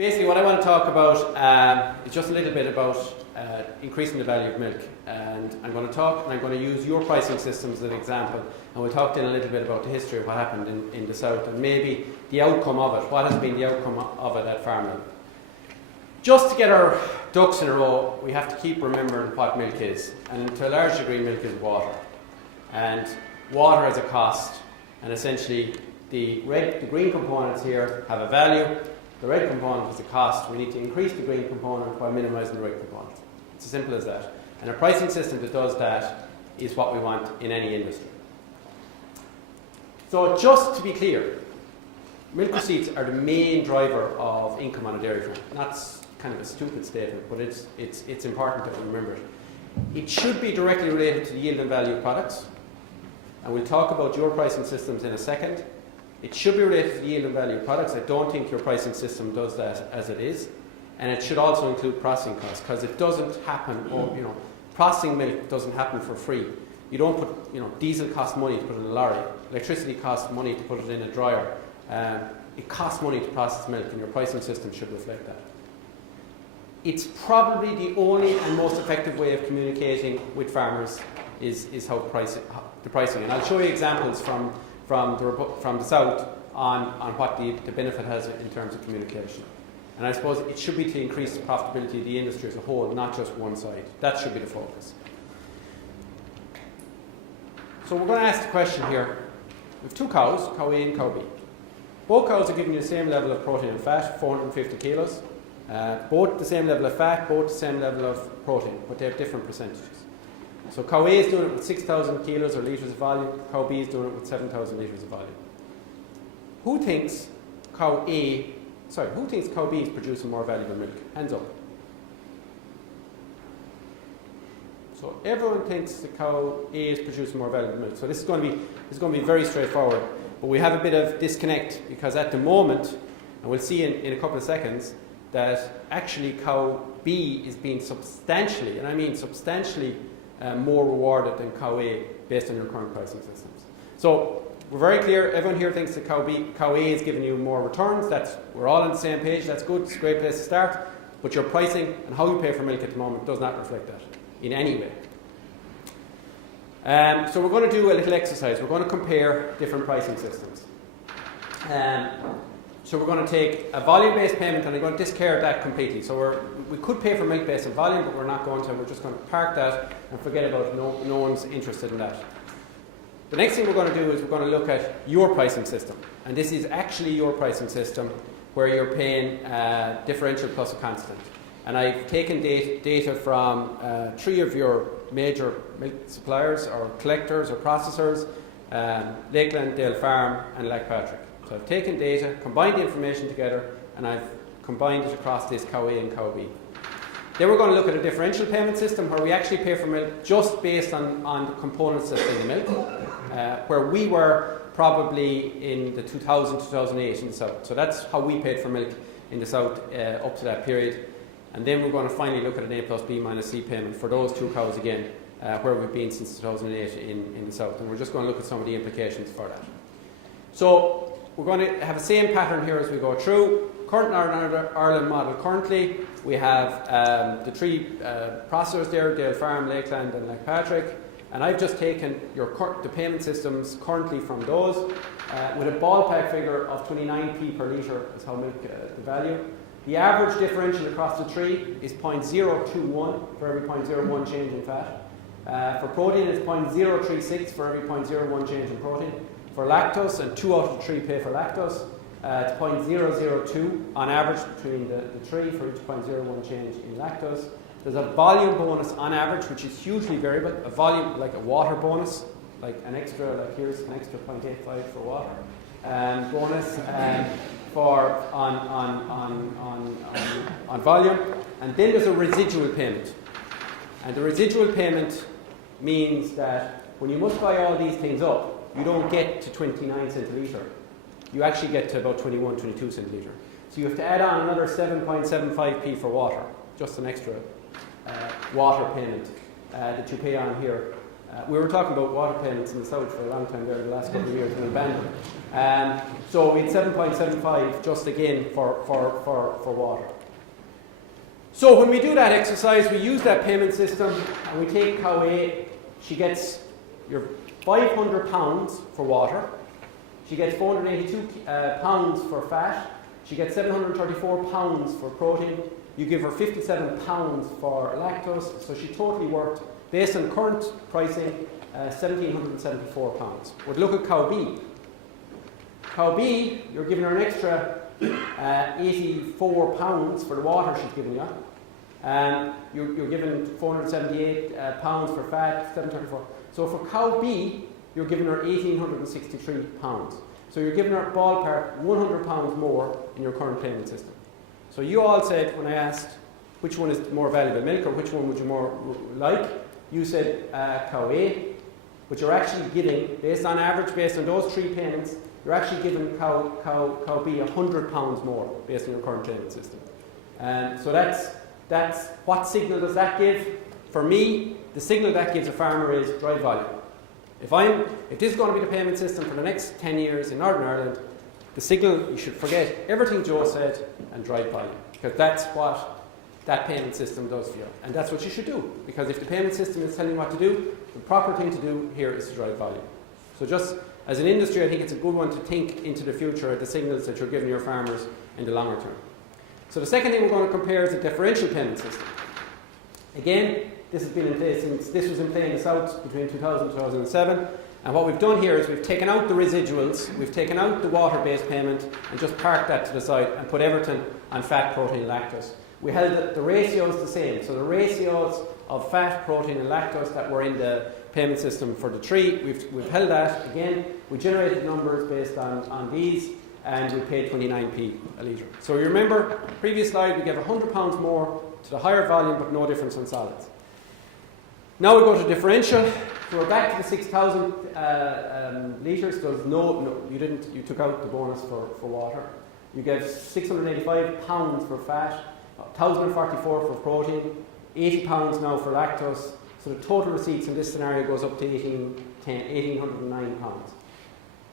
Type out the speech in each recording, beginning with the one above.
Basically, what I want to talk about is just a little bit about increasing the value of milk. And I'm going to use your pricing systems as an example. And we'll talk then a little bit about the history of what happened in the South and maybe the outcome of it. What has been the outcome of it at farm level? Just to get our ducks in a row, we have to keep remembering what milk is. And to a large degree, milk is water. And water has a cost. And essentially, the green components here have a value. The red component is a cost. We need to increase the green component while minimising the red component. It's as simple as that. And a pricing system that does that is what we want in any industry. So just to be clear, milk receipts are the main driver of income on a dairy farm. That's kind of a stupid statement, but it's important that we remember it. It should be directly related to the yield and value of products. And we'll talk about your pricing systems in a second. It should be related to the yield and value of products. I don't think your pricing system does that as it is. And it should also include processing costs, because it doesn't happen, processing milk doesn't happen for free. You don't put, diesel costs money to put in a lorry. Electricity costs money to put it in a dryer. It costs money to process milk, and your pricing system should reflect that. It's probably the only and most effective way of communicating with farmers is how the pricing. And I'll show you examples from the South on what the benefit has in terms of communication. And I suppose it should be to increase the profitability of the industry as a whole, not just one side. That should be the focus. So we're going to ask the question here. We have two cows, cow A and cow B. Both cows are giving you the same level of protein and fat, 450 kilos. Both the same level of fat, both the same level of protein, but they have different percentages. So cow A is doing it with 6,000 kilos or litres of volume, cow B is doing it with 7,000 litres of volume. Who thinks cow B is producing more valuable milk? Hands up. So everyone thinks the cow A is producing more valuable milk. So this is going to be very straightforward. But we have a bit of disconnect, because at the moment, and we'll see in a couple of seconds, that actually cow B is being substantially, and I mean substantially, more rewarded than cow A based on your current pricing systems. So we're very clear. Everyone here thinks that cow A is giving you more returns. We're all on the same page. That's good. It's a great place to start. But your pricing and how you pay for milk at the moment does not reflect that in any way. So we're going to do a little exercise. We're going to compare different pricing systems. So we're going to take a volume-based payment, and I'm going to discard that completely. So we could pay for milk based on volume, but we're not going to. We're just going to park that and forget about it. No one's interested in that. The next thing we're going to do is we're going to look at your pricing system. And this is actually your pricing system where you're paying differential plus a constant. And I've taken data from 3 of your major milk suppliers or collectors or processors, Lakeland, Dale Farm and Patrick. So I've taken data, combined the information together, and I've combined it across this cow A and cow B. Then we're going to look at a differential payment system where we actually pay for milk just based on the components that's in the milk, where we were probably in the 2000-2008 in the South. So that's how we paid for milk in the South up to that period. And then we're going to finally look at an A+B-C payment for those 2 cows again, where we've been since 2008 in the South. And we're just going to look at some of the implications for that. So we're going to have the same pattern here as we go through. Current Ireland model currently, we have the 3 processors there, Dale Farm, Lakeland and Patrick. And I've just taken the payment systems currently from those with a ballpark figure of 29p per litre is how milk the value. The average differential across the 3 is 0.021 for every 0.01 change in fat. For protein, it's 0.036 for every 0.01 change in protein. For lactose, and 2 out of the 3 pay for lactose, it's 0.002 on average between the 3 for each 0.01 change in lactose. There's a volume bonus on average, which is hugely variable. A volume, like a water bonus, like an extra, like here's an extra 0.85 for water. Bonus on volume. And then there's a residual payment. And the residual payment means that when you multiply all these things up, you don't get to 29 cent a litre. You actually get to about 21, 22 cent a litre. So you have to add on another 7.75p for water, just an extra water payment that you pay on here. We were talking about water payments in the South for a long time there, the last couple of years, and abandoned. So we had 7.75 just again for water. So when we do that exercise, we use that payment system and we take cow A. She gets your £500 for water. She gets 482 pounds for fat. She gets 734 pounds for protein. You give her 57 pounds for lactose. So she totally worked, based on current pricing, 1,774 pounds. We'd look at cow B. Cow B, you're giving her an extra 84 pounds for the water she's giving you. You're giving 478 pounds for fat, 734. So for cow B, you're giving her 1,863 pounds. So you're giving her ballpark 100 pounds more in your current payment system. So you all said, when I asked which one is more valuable, milk or which one would you more like, you said cow A, but you're actually giving, based on average, based on those three payments, you're actually giving cow B 100 pounds more based on your current payment system. So that's what signal does that give? For me, the signal that gives a farmer is drive volume. If this is going to be the payment system for the next 10 years in Northern Ireland, the signal, you should forget everything Joe said and drive volume, because that's what that payment system does for you. And that's what you should do, because if the payment system is telling you what to do, the proper thing to do here is to drive volume. So just as an industry, I think it's a good one to think into the future, the signals that you're giving your farmers in the longer term. So the second thing we're going to compare is the differential payment system. Again, this has been in place since this was in play in the South between 2000 and 2007. And what we've done here is we've taken out the residuals, we've taken out the water-based payment and just parked that to the side and put everything on fat, protein, lactose. We held the ratios the same. So the ratios of fat, protein and lactose that were in the payment system for the three, we've held that. Again, we generated numbers based on these and we paid 29p a litre. So you remember, previous slide, we gave £100 more to the higher volume but no difference on solids. Now we go to differential. So we're back to the 6,000 litres. There's you took out the bonus for water. You get 685 pounds for fat, 1,044 for protein, 80 pounds now for lactose. So the total receipts in this scenario goes up to 1,809 pounds.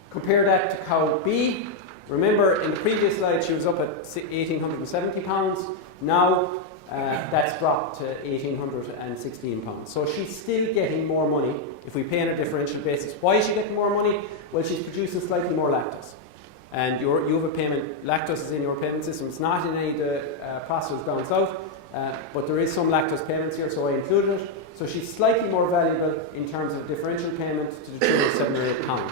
Compare that to cow B. Remember, in the previous slide, she was up at 1,870 pounds. Now, that's dropped to 1,816 pounds. So she's still getting more money if we pay on a differential basis. Why is she getting more money? Well, she's producing slightly more lactose. And you have a payment, lactose is in your payment system. It's not in any of the processors down south, but there is some lactose payments here, so I included it. So she's slightly more valuable in terms of differential payment to the tune of 7 or 8 pounds.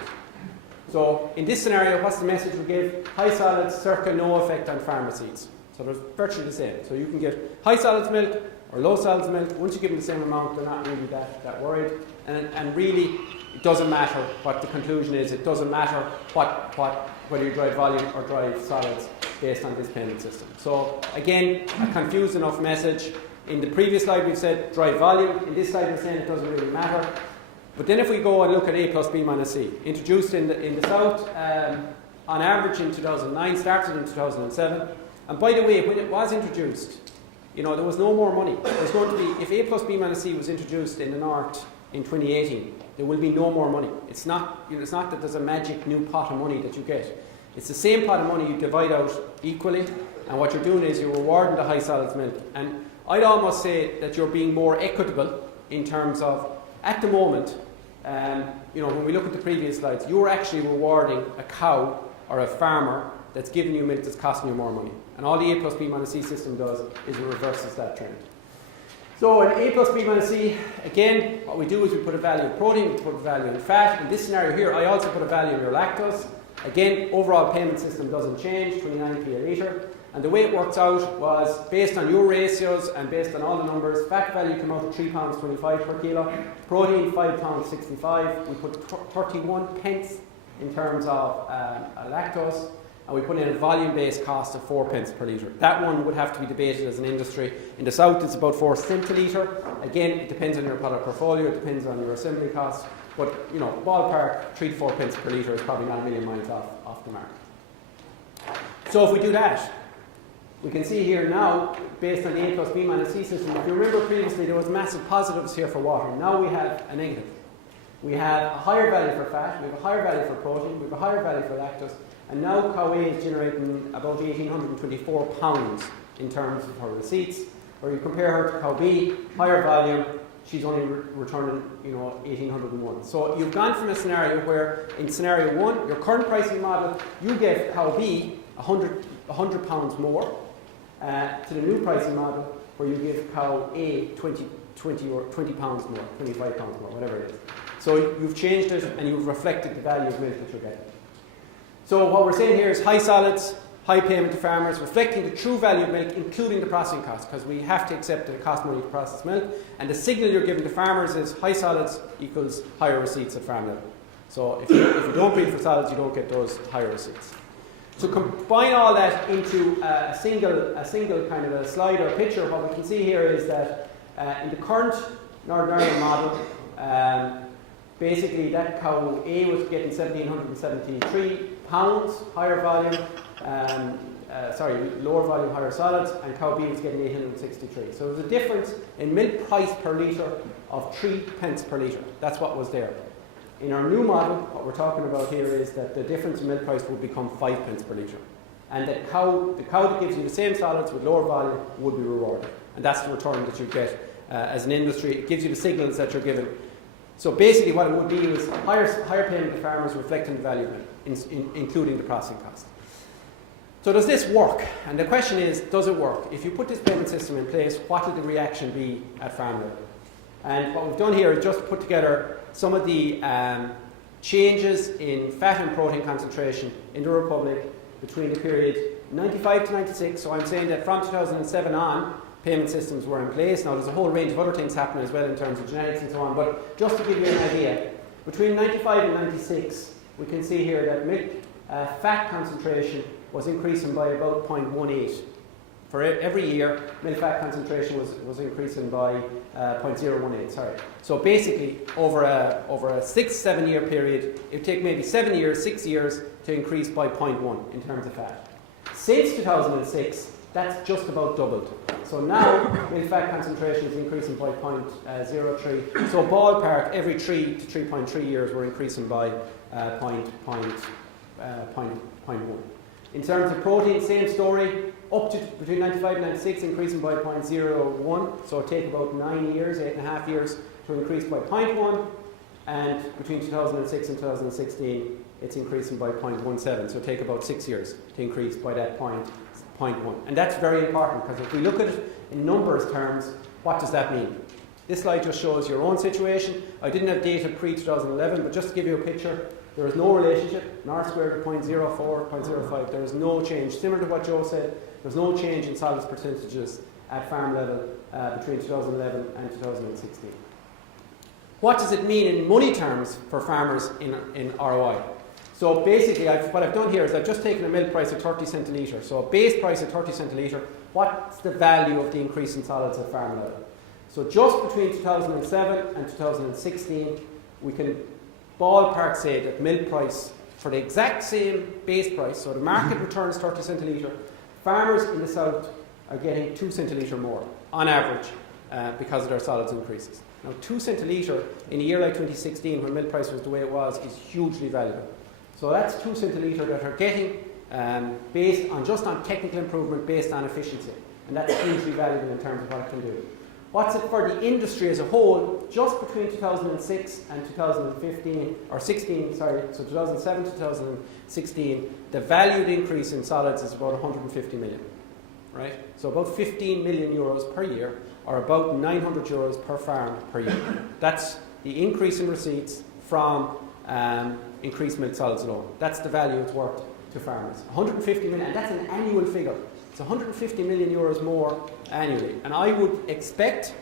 So in this scenario, what's the message we give? High solids, circa no effect on farm receipts. So they're virtually the same. So you can get high solids milk or low solids milk. Once you give them the same amount, they're not really that worried. And really, it doesn't matter what the conclusion is. It doesn't matter whether you drive volume or drive solids based on this payment system. So again, a confused enough message. In the previous slide, we've said drive volume. In this slide, we're saying it doesn't really matter. But then if we go and look at A+B-C, introduced in the South, on average in 2009, started in 2007. And by the way, when it was introduced, there was no more money. There's going to be, if A+B-C was introduced in the North in 2018, there will be no more money. It's not that there's a magic new pot of money that you get. It's the same pot of money you divide out equally, and what you're doing is you're rewarding the high solids milk. And I'd almost say that you're being more equitable in terms of, at the moment, when we look at the previous slides, you're actually rewarding a cow or a farmer that's giving you milk that's costing you more money. And all the A+B-C system does is it reverses that trend. So in A+B-C, again, what we do is we put a value in protein, we put a value in fat. In this scenario here, I also put a value in your lactose. Again, overall payment system doesn't change, 29p a litre. And the way it works out was based on your ratios and based on all the numbers. Fat value came out at £3.25 per kilo, protein £5.65. We put 31 pence in terms of lactose, and we put in a volume-based cost of 4 pence per litre. That one would have to be debated as an industry. In the South, it's about 4 cents a litre. Again, it depends on your product portfolio, it depends on your assembly costs, but ballpark 3 to 4 pence per litre is probably not a million miles off the mark. So if we do that, we can see here now, based on the A+B-C system, if you remember previously there was massive positives here for water. Now we have a negative. We have a higher value for fat, we have a higher value for protein, we have a higher value for lactose, and now cow A is generating about 1,824 pounds in terms of her receipts. Or you compare her to cow B, higher volume, she's only returning 1,801. So you've gone from a scenario where, in scenario 1, your current pricing model, you gave cow B 100 pounds more, to the new pricing model, where you give cow A 20 pounds more, 25 pounds more, whatever it is. So you've changed it and you've reflected the value of milk that you're getting. So what we're saying here is high solids, high payment to farmers, reflecting the true value of milk, including the processing cost, because we have to accept that it costs money to process milk, and the signal you're giving to farmers is high solids equals higher receipts at farm level. So if you don't breed for solids, you don't get those higher receipts. To combine all that into a single kind of a slide or picture, what we can see here is that in the current Northern Ireland model, basically that cow A was getting 1,773 pounds, higher volume, lower volume, higher solids, and cow B was getting 863. So there's a difference in milk price per litre of 3 pence per litre. That's what was there. In our new model, what we're talking about here is that the difference in milk price will become 5 pence per litre. And the cow that gives you the same solids with lower volume would be rewarded. And that's the return that you get as an industry. It gives you the signals that you're given. So basically what it would be is higher payment to farmers reflecting the value of it, including the processing cost. So does this work? And the question is, does it work? If you put this payment system in place, what will the reaction be at farm level? And what we've done here is just put together some of the changes in fat and protein concentration in the Republic between the period 95 to 96. So I'm saying that from 2007 on, payment systems were in place. Now there's a whole range of other things happening as well in terms of genetics and so on, but just to give you an idea, between 95 and 96, we can see here that milk fat concentration was increasing by about 0.18. For every year, milk fat concentration was increasing by 0.018. Sorry. So basically, over a 6-7 year period, it would take maybe 7 years, 6 years to increase by 0.1 in terms of fat. Since 2006, that's just about doubled. So now, milk fat concentration is increasing by 0.03. So ballpark, every 3 to 3.3 years, we're increasing by 0.1. In terms of protein, same story. Up to between 95 and 96, increasing by 0.01. So it take about 9 years, 8.5 years to increase by 0.1. And between 2006 and 2016, it's increasing by 0.17. So it take about 6 years to increase by that 0.1. And that's very important, because if we look at it in numbers terms, what does that mean? This slide just shows your own situation. I didn't have data pre-2011, but just to give you a picture, there is no relationship, R squared of 0.04, 0.05. There is no change. Similar to what Joe said, there's no change in solids percentages at farm level between 2011 and 2016. What does it mean in money terms for farmers in ROI? So basically, what I've done here is I've just taken a milk price of 30 cent a litre. So a base price of 30 cent a litre. What's the value of the increase in solids at farm level? So just between 2007 and 2016, we can ballpark say that milk price for the exact same base price, so the market returns 30 cent a litre, farmers in the south are getting 2 cent a litre more on average because of their solids increases. Now 2 cent a litre in a year like 2016, when milk price was the way it was, is hugely valuable. So that's 2 cent a litre that are getting based on just on technical improvement, based on efficiency, and that's hugely valuable in terms of what it can do. What's it for the industry as a whole? Just between 2006 and 2015, or 16, sorry, so 2007 to 2016, the valued increase in solids is about 150 million, right? So about 15 million euros per year, or about 900 euros per farm per year. That's the increase in receipts from increased milk solids alone. That's the value it's worth to farmers. 150 million, and that's an annual figure. It's 150 million euros more annually. And I would expect,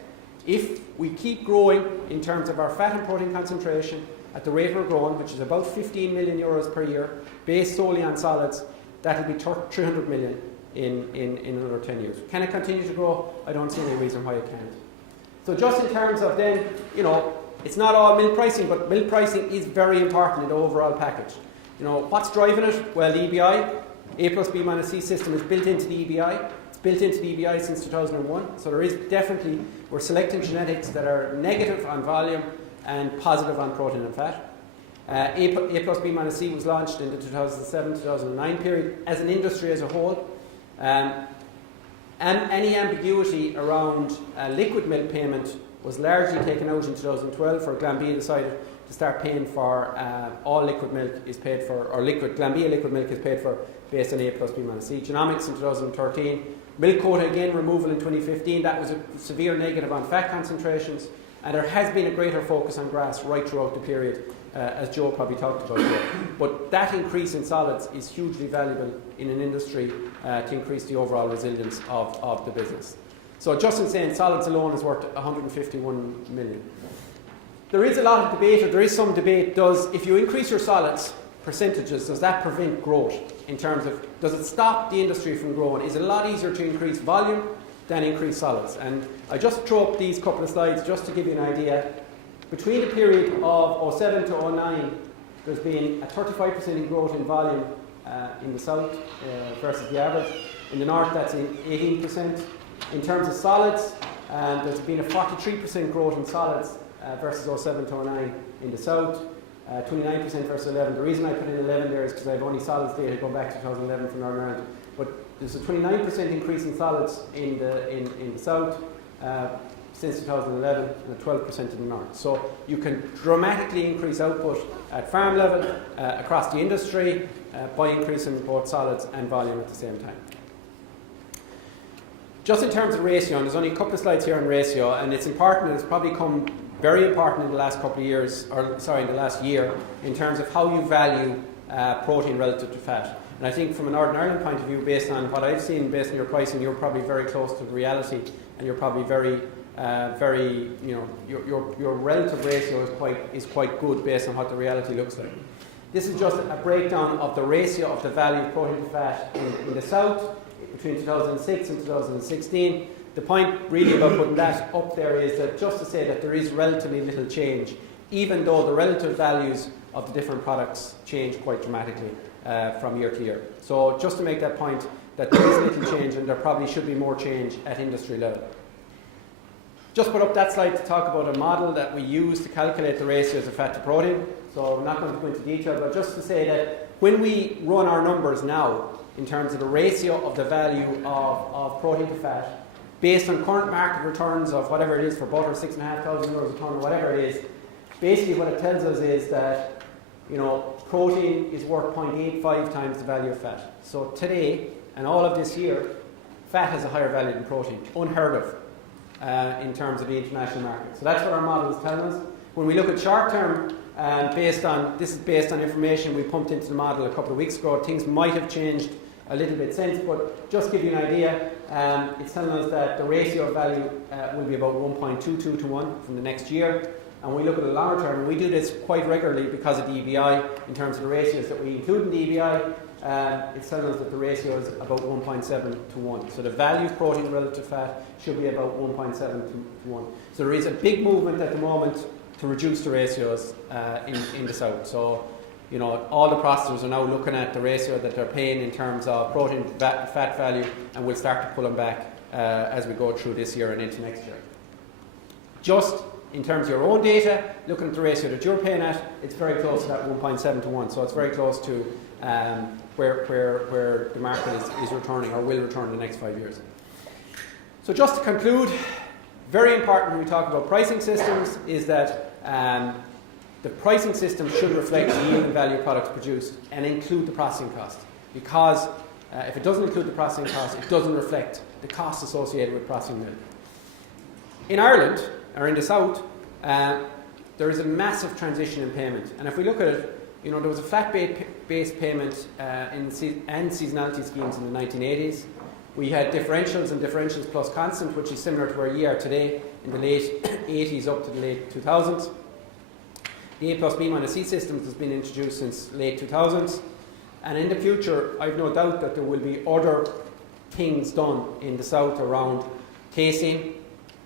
if we keep growing in terms of our fat and protein concentration at the rate we're growing, which is about 15 million euros per year, based solely on solids, that'll be 300 million in another 10 years. Can it continue to grow? I don't see any reason why it can't. So just in terms of then, it's not all milk pricing, but milk pricing is very important in the overall package. What's driving it? Well, the EBI. A+B-C system is built into the EBI. It's built into the EBI since 2001. So there is definitely, we're selecting genetics that are negative on volume and positive on protein and fat. A+B-C was launched in the 2007-2009 period as an industry as a whole. And any ambiguity around liquid milk payment was largely taken out in 2012, where Glanbia decided to start paying for all liquid milk is paid for, or Glanbia liquid milk is paid for based on A+B-C. Genomics in 2013. Milk quota again removal in 2015. That was a severe negative on fat concentrations, and there has been a greater focus on grass right throughout the period, as Joe probably talked about here. But that increase in solids is hugely valuable in an industry to increase the overall resilience of the business. So just in saying solids alone is worth 151 million. There is a lot of debate, or there is some debate, if you increase your solids percentages, does that prevent growth in terms of, does it stop the industry from growing? Is it a lot easier to increase volume than increase solids? And I just throw up these couple of slides just to give you an idea. Between the period of 07 to 09, there's been a 35% growth in volume in the south versus the average. In the north, that's 18%. In terms of solids, there's been a 43% growth in solids versus 07 to 09 in the south, 29% versus 11. The reason I put in 11 there is because I have only solids data going back to 2011 for Northern Ireland. But there's a 29% increase in solids in the south since 2011, and a 12% in the north. So you can dramatically increase output at farm level across the industry by increasing both solids and volume at the same time. Just in terms of ratio, and there's only a couple of slides here on ratio, and it's important, it's probably become very important in the last couple of years, in the last year, in terms of how you value protein relative to fat. And I think from a Northern Ireland point of view, based on what I've seen, based on your pricing, you're probably very close to the reality, and you're probably your relative ratio is quite good based on what the reality looks like. This is just a breakdown of the ratio of the value of protein to fat in the south between 2006 and 2016. The point really about putting that up there is that just to say that there is relatively little change, even though the relative values of the different products change quite dramatically from year to year. So just to make that point, that there is little change, and there probably should be more change at industry level. Just put up that slide to talk about a model that we use to calculate the ratios of fat to protein. So I'm not going to go into detail, but just to say that when we run our numbers now in terms of the ratio of the value of protein to fat, based on current market returns of whatever it is for butter, €6,500 a tonne or whatever it is, basically what it tells us is that protein is worth 0.85 times the value of fat. So today, and all of this year, fat has a higher value than protein, unheard of in terms of the international market. So that's what our model is telling us. When we look at short term, this is based on information we pumped into the model a couple of weeks ago. Things might have changed a little bit since, but just give you an idea, it's telling us that the ratio of value will be about 1.22 to 1 from the next year. And we look at the longer term, and we do this quite regularly because of the EBI, in terms of the ratios that we include in the EBI, it's telling us that the ratio is about 1.7 to 1. So the value of protein relative to fat should be about 1.7 to 1. So there is a big movement at the moment to reduce the ratios in the south. So all the processors are now looking at the ratio that they're paying in terms of protein fat value, and we'll start to pull them back as we go through this year and into next year. Just in terms of your own data, looking at the ratio that you're paying at, it's very close to that 1.7 to 1. So it's very close to where the market is returning or will return in the next 5 years. So just to conclude, very important when we talk about pricing systems is that the pricing system should reflect the yield and value of products produced and include the processing cost. Because if it doesn't include the processing cost, it doesn't reflect the costs associated with processing milk. In Ireland, or in the south, there is a massive transition in payment. And if we look at it, there was a flat-based payment and seasonality schemes in the 1980s. We had differentials and differentials plus constant, which is similar to where we are today in the late 80s up to the late 2000s. The A+B-C systems has been introduced since late 2000s. And in the future, I've no doubt that there will be other things done in the south around casein,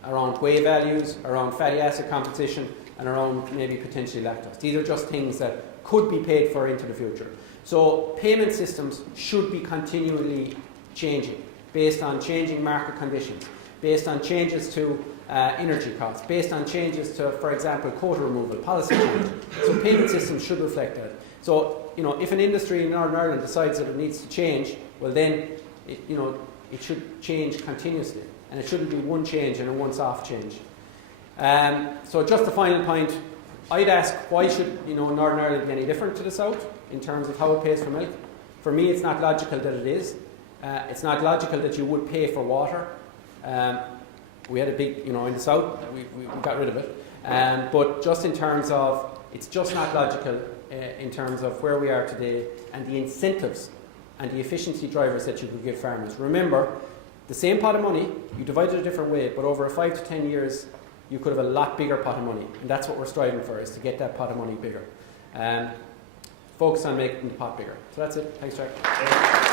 around whey values, around fatty acid composition, and around maybe potentially lactose. These are just things that could be paid for into the future. So payment systems should be continually changing based on changing market conditions, based on changes to energy costs, based on changes to, for example, quota removal, policy change. So payment systems should reflect that. So, if an industry in Northern Ireland decides that it needs to change, well then, it should change continuously. And it shouldn't be one change and a once-off change. So just the final point, I'd ask, why should Northern Ireland be any different to the South in terms of how it pays for milk? For me, it's not logical that it is. It's not logical that you would pay for water. We had a big, in the South, we got rid of it. But just in terms of, it's just not logical in terms of where we are today and the incentives and the efficiency drivers that you could give farmers. Remember, the same pot of money, you divide it a different way, but over 5 to 10 years, you could have a lot bigger pot of money. And that's what we're striving for, is to get that pot of money bigger. Focus on making the pot bigger. So that's it. Thanks, Jack.